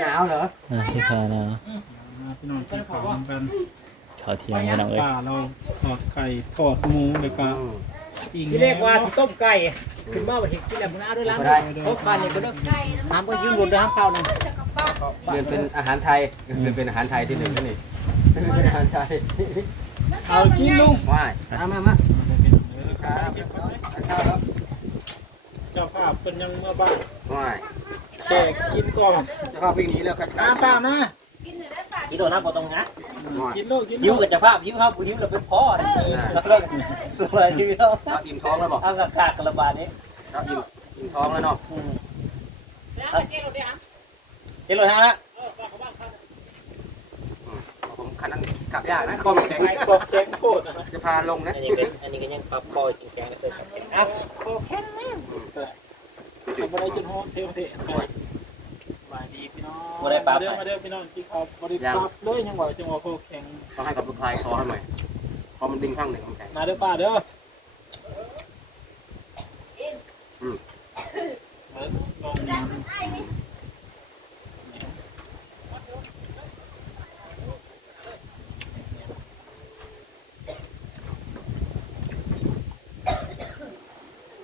หนาวเหรออ่าที่ขานะมาพี่น้องกินข้าวกันข้าวเที่ยงพี่น้องเอ้ยป้าเราทอดไข่ทอดหมูเลยก็ปิ้งที่เรียกว่าที่ต้มไก่ขึ้นมาบัดเห็นกินแล้วมึงเอาด้วยล้างเพราะการนี่ก็เด้อน้ำก็ยืมรถด้วยห้ามเข้านะเปลี่ยนเป็นอาหารไทยเปลี่ยนเป็นอาหารไทยที่หนึ่งนั่นนี่เป็นอาหารไทยเอากินลุงว้ายมามามาครับข้าวครับเจ้าภาพเป็นยังเมื่อบ้านว้าย แต่กินก่อนจะพาวิ่งหนีแล้วครับอาป้ามากินโดนน้ำบ่ต้องนะกินลูกกินยิ้ลูวกกับเจ้าภาพยิ้วครับกูยิ้วแล้วเป็นพ่อนี่แล้วก็สวยดีเนาะครับอิ่มท้องแล้วบอกเอากระขากกระบาดนี้ครับอิ่มอิ่มท้องแล้วเนาะเจรถฮะละผมคันนั้นขับยากนะคอมแข็งไอ้กอกแข็งโคตรนะจะพาลงนะ อันนี้เป็นอันนี้ก็ยังปรับคอยแข็งๆเลยอ้าวโคแข็งแม่ทำอะไรจนหอมเทวเทะบาย ดีพี่น้องมาเด้อมาเด้อพี่น้องกินข้าวบริการเลยยังบอกจังหวะโคแข็งต้องให้กับลูกชายคอให้หน่อยคอมันดึงข้างหนึ่งมันแข็งมาเด้อป้าเด้อลองน้ำ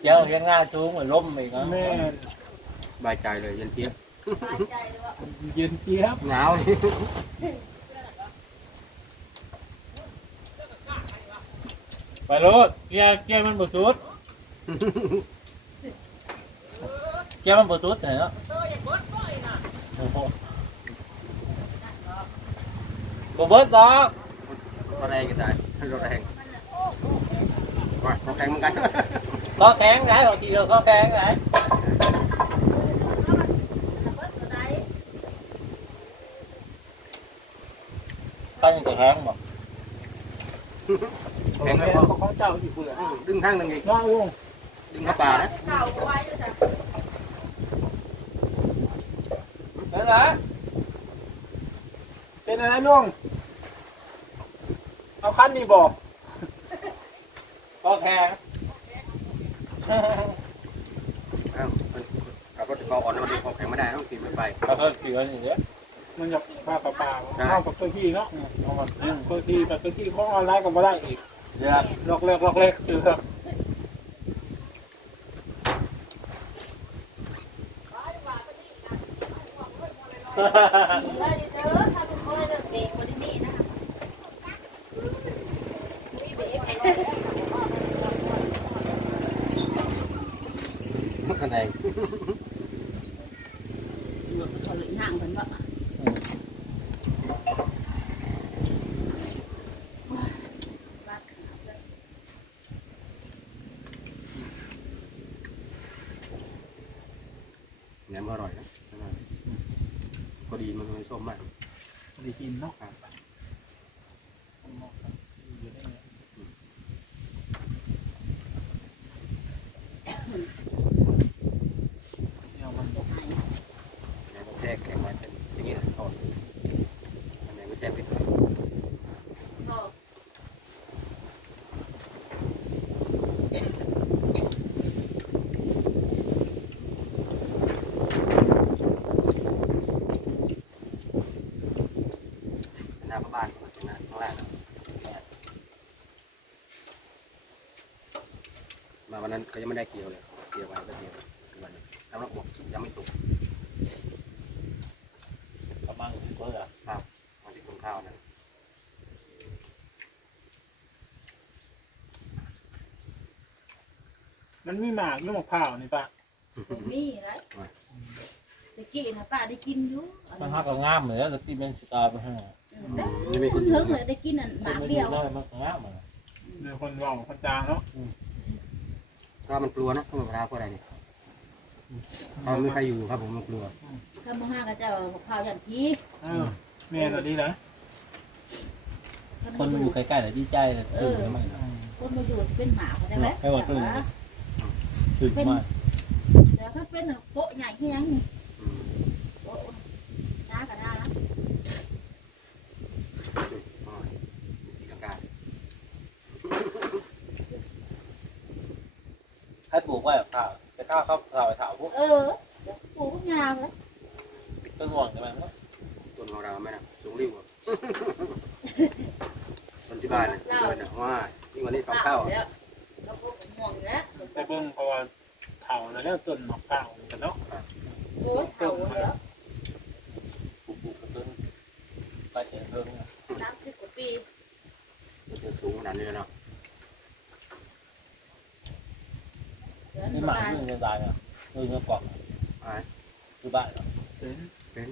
เจ้ายังงาชูงเหมือนล้มอีกเนาะแม่บายใจเลยเย็นเทียบ เย็นเจี๊ยบหนาวไปรถเกียร์เกียร์มันบสุดเจ้ามันบ่สุดเนาะบ่เบิดดอกรถแรงกันได้รถแรงว้ายรถแข็งเหมือนกัน có kháng gái hoặc chị được có kháng gái có những cái kháng mà แข็ง แม่แล้วเขาเขาเจ้าอีกเบื่อดึงข้างหนึ่งอีกน้าลุงดึงเข้าป่านะเป็นไรเป็นอะไรลุงเอาคันนี้บอก có kháng อ้าวขับรถคออ่อนแล้วมันดึงคอแข็งไม่ได้ต้องตีมันไป có hơn thì có gì đấy มันจะปลาปลาปลาเข้ากับตัวที่เนาะเอามาตัวที่แบบตัวที่ของออนไลน์ก็ไม่ได้อีก dạ ลอกเล็กลอกเล็กคือครับคะแนนห่างกันว่า แหนมอร่อยนะพอดีมันมันส้มมากได้กินเนาะเนี่ยมัน แหนมแทกแข็งมาเป็นอย่างนี้นะทอดแหนมแทกไปเลย หน้าบ้านมาถึงหน้าข้างล่างมา วันนั้นเขายังไม่ได้เกี่ยวเลยเกี่ยวไว้ก็เกี่ยววันนี้ทำระบบยังไม่สุก có mang cái có là วันที่คุณข้าวนะมันมีหมากลูกมะพร้าวนี่ปะมีไรตะกี้นะป้าได้กินอยู่ nó hát có ngam rồi đó được tim bên ta bên hàng ยังมีคคุนณอยู่เฮิงเลยได้กินอันหมากเดียว nó nó có ngam mà เดี๋ยวคนว่าคนจางเนาะ ก็มันกลัวเนอะต้นมะพร้าวเพราะอะไรเนี่ยเขาไม่มีใครอยู่ครับผมมันกลัวข้าวมห้าก็จะข้าวอย่างที่เออแม่ตัวดีนะคนมันอยู่ใกล้ๆเลยดีใจเลยตื่นแล้วมันคนมาอยู่เป็นหมาใช่ไหมให้ว่าตื่นตื่นมาแต่ถ้าเป็นโป๊ะใหญ่ที่ยัง อืม โป๊ะช้าก็ได้นะ จุดอ๋อตีลังกา ให้ปลูกไว้แบบข้าวแต่ข้าวเขาเราไปถาวพวก เออปลูกยาวเลย ต้นห่วงใช่ไหม ต้นของเราไหมนะสูงริ้วอะ ต้นที่บ้า นเนี่ยเดินนะว่ายิ่งกว่านี้สองเท่าอะแล้วเราพวกห่วงแล้วไปเบิ่งเพราะว่าเฒ่าแล้วแล้วต้นมะพร้าวกันเนาะโอ้ยเฒ่าแล้วปลูกๆต้นไปเถิงเพิ่งสามสิบกว่าปีมันจะสูงขนาดนี้เนาะเดือนนี่ปหระมามาณเงินเงินตายอะเงินเงินกล่องอ่าคือบ้านเหรอเป็น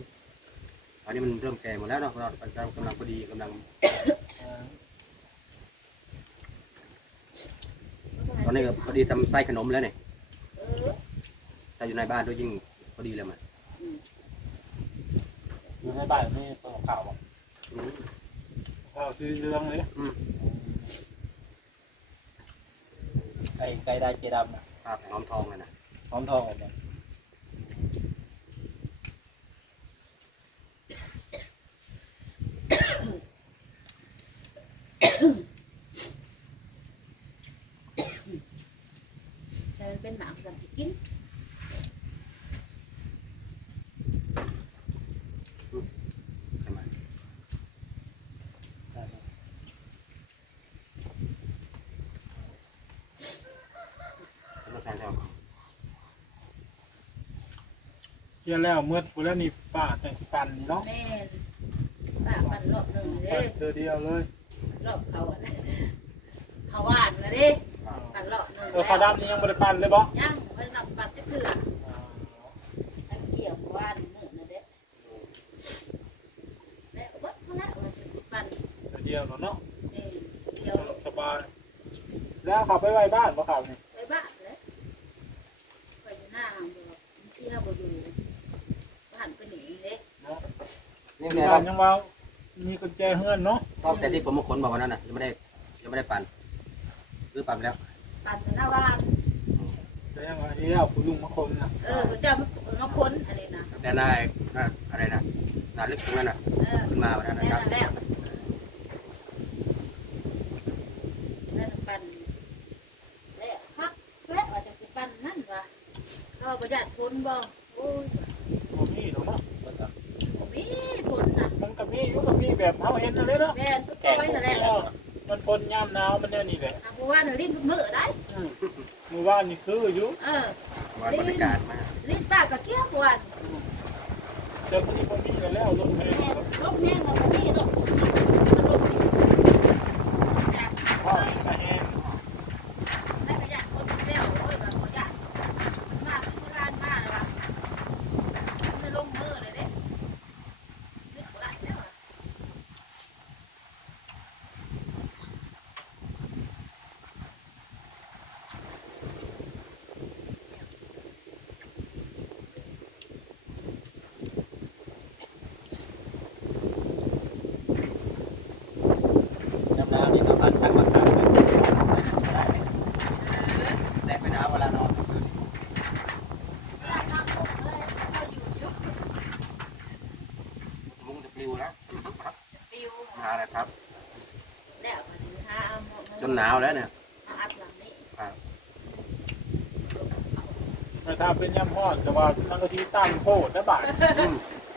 อันนี้มันเริ่มแก่หมดแล้วเนาะเรากำลังกำลังพอดีกำลัง ตอนนี้ก็พอดีทำไส้ขนมแล้วเนี่ยเออถ้าอยู่ในบ้านด้วยยิ่งพอดีเลยมันอยู่ในบ้านนี่ต้นมะพร้าวอะอืมข้าวคือเรื่องเลยอืมไก่ไก่ได้เจดำนะภาพหอมทองเลยนะหอมทองแบบนี้แต่มันเป็นหนังกันสิกิน ใช่ไหมไม่ใช่ใช่ไหม เกี่ยแล้วเมื่อกูแล้วนี่ป้าแข่งปันนี่เนาะแม่นป้าปั่นรอบหนึ่งเลยเธอเดียวเลยรอบเขาอะเขาหวานเลยดิปั่นรอบหนึ่งเออข้าวดำนี่ยังไม่ได้ปันเลยบ่ยังมันนำปั่นจะเถื่ออันเกี่ยวหวานหนึ่งนะเด็กแล้ววัดเขาละว่าจะปั่นเธอเดียวเนาะเองเดียวสบายแล้วขับไปไว้บ้านบ่ขับนี่ไปบ้านเลยไปอยู่หน้าห้างบอกที่เราบ่อยู่บ้านไปหนีเล็ก นี่ที่ไงคบ้ารับนยังว่ามีกุญแจเฮือนเนาะก็แต่ที่ผมมาขนบอกวันนั้นน่ะยังไม่ได้ยังไม่ได้ปั่นหรือปั่นไปแล้วปั่นหน้าบ้านแต่ยังว่าเอ้าคุณลุงมาคนน่ะเออพระเจ้ามาค้นอะไรนะแต่นายน่ะอะไรนะนาลึกตรงนั้นน่ะเออขึ้นมาวันนั้นแน่นะครับนแล้วนั่นปั่นแล้วพักแล้วว่าจะสิปั่นนั่นวะเราประหยัดพ้นบ่โอ้ยบ่มีหรอกเนาะผมมีพ้นนะมั นก็มีอยู่ก็มีแบบเฮาเห็นนั่นเลยเนาะแม่นก็ก้อยนั่นแหละเออมันฝนยามหนาวมันแน่นี่แหละทางว่าน่ะลิ้นมือได้อืมหมู่บ้านนี่คืออยู่เออ วันบรรยากาศมากลิ้นป้าก็เกี้ยววันแต่มันนี่บ่มีกันแล้วลงแพงแม่ลบแห้งเราบ่มีลบจาก พ่อก็แห้ง ได้ประหยัดคนเซลโอ้ยแบบประหยัดมากที่ร้านมากเลยว่ะมันจะลงมือเลยเด้นึกบ่ได้แล้วอะ ยามหนาวนี่ก็พันตักมาขาย แต่ไปหนาวเวลานอน ร้านน้ำผมเลยเขาอยู่ยุค มุ้งจะปลิวแล้ว ติว หาอะไรครับ แล้วมันหาหมด จนหนาวแล้วเนี่ย มาอัดหลังนี้ แต่ ถ้าเป็นยามฮ้อนแต่ว่ามันก็ที่ต่ำโพดนะบาดอืม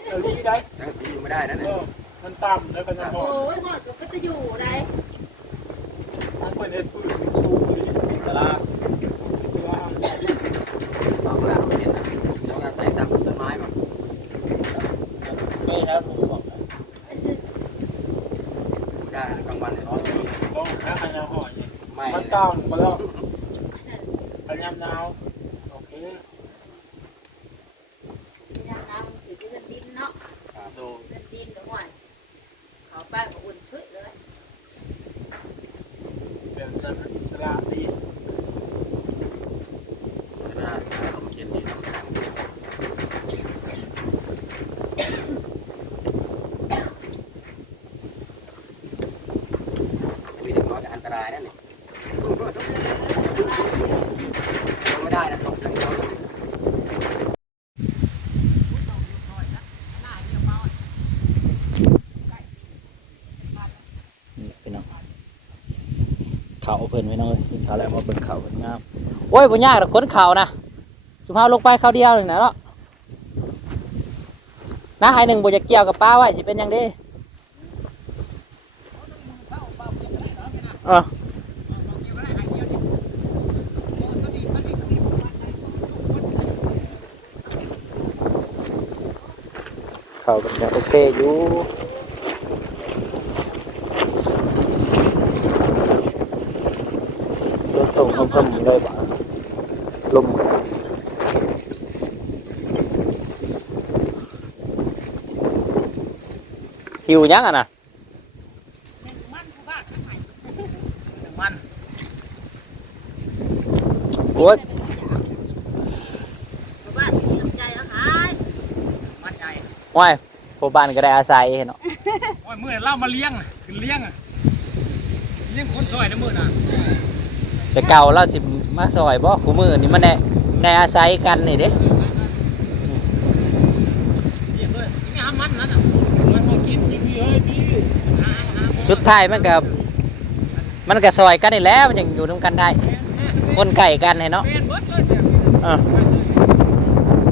เออดีได้ยังสีอยู่ไม่ได้นะเอเนี่ยอมันต่ำแล้วก็ยามฮ้อนโอ้ยหอดก็จะอยู่ได้มันเป็นเฮ็ดปืนสูงเลยนี่ตลาดเวลาตอกหลังไม่เห็นนะแล้วก็ใส่ตามต้นไม้มาไม่ใช่ผมบอกนะไม่ได้นะกลางวันเนี่ยร้อนที่ลองหาอันยามฮ้อนนี่ไม่มันเลยต่ำมาแล้วอันยามหนาวโอเค ยางน้ำมันถือเดินดินเนาะ โดน เดินดินเดี๋ยวหน่อยเขาแป้งมาอุ่นชุดเลย เป็นนั้นอิสระดี ไม่ได้ลมเย็นดีลมแรงมีเด็กน้อยก็อันตรายนั่นนี่ไม่ได้นะตกทั้งเขา นี่พี่น้องเขาเพิ่นพี่น้องเอ้ยกินข้าแล้วมาเบิ่งเขาเพิ่นงามโอ้ยบ่ยากดอกคนเขานะสุภาพลงไปเขาเดียวนึงนะเนาะน้าหายหนึ่งบ่จะเกี่ยวกับป้าไว้สิเป็นยังด้เออเขาเป็นแบบโอเคอยู่รถส่งเพิ่มๆเลยบ่ะลม หิวยังอะนะ มัน โอ้ย บ้านใจแล้วหา ยมันใหญ่ว้ายพวกบ้านก็ได้อาศัยเนาะโอ้ยมื้อเล่ามาเลี้ยง ขึ้นเลี้ยงอะเลี้ยงคนซอยนะมื้อน่ะ แต่เก่าเราสิมาซอยบ่กูมือนี่มันแน่แน่อาศัยกันนี่เด้เลี้ยงเลยมันนั่นน่ะมันบ่กินกินเฮ้ยพี่หาหาบ่สุดท้ายมันก็มันก็ซอยกันนี่แล้วมันยังอยู่นํกันได้ คนไก่กันให้เนาะ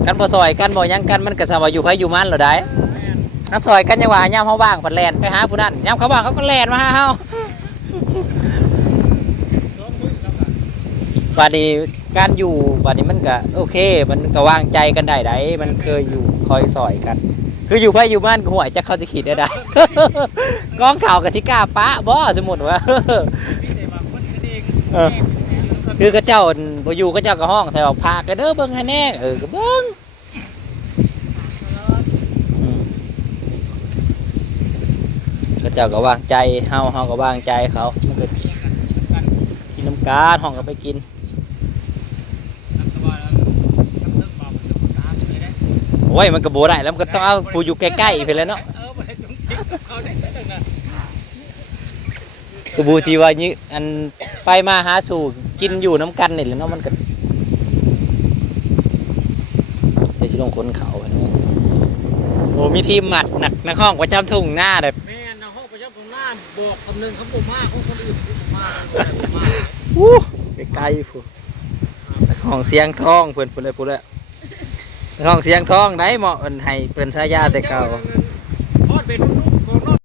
กันบ่ซอยกันบ่ยังกันมันก็สามารถอยู่ไผอยู่มันแล้วได้อันซอยกันยังว่ายามเฮาว่างเพิ่นแลนไปหาผู้นั้นยามเขาว่างเขาก็แลนมาหาเฮา สองมื้อครับล่ะ บัดนี้การอยู่บัดนี้มันก็โอเค มันก็วางใจกันได้ไดมันเคยอยู่คอยซอยกัน คืออยู่ไผอยู่บ้านก็ห่วยจักเขาสิคิดได้ได้กองข่าวกับสิก้าปะบ่สมมุติว่ามีแต่ว่าคนกันเองเออคือเขาเจ้าบ่อยู่เขาเจ้าก็ห้องใส่ออกพากันเด้อเบิ่งให้แน่เออก็เบิ่งอืมเขาเจ้าก็วางใจเฮาเฮาก็วางใจเขามันก็กินน้ำกาดห้องก็ไปกิน ทำตัวแล้วทำเรื่องบอกตามเลยนะ โอ้ยมันก็บ่ได้แล้วมันก็ต้องเอาผู้อยู่ใกล้ๆไปแหล้วเนาะเออบ่ได้จงจริงกับเขาได้แต่นึงน่ะกูบูที่ว่านี่อันไปมาหาสู่กินอยู่น้ำกันนี่แหละเนาะมันก็เดี๋ยวสิลงคนเขากันเนาะโอ้มีทีมหมัดหนักนักห้องประจำทุ่งหน้าเลยแม่นะห้องประจำของน้าบอกคำนึงเขาบอกมาของคนอื่นเขาบอกมาเขาบอกมาอู้ไกลๆผู้ห้องเสียงทองเพิ่นเพิ่นเลยพูดแล้ว ห้องเสียงทองไหนเหมาะเพิ่นให้เพิ่นสายาแต่เก่า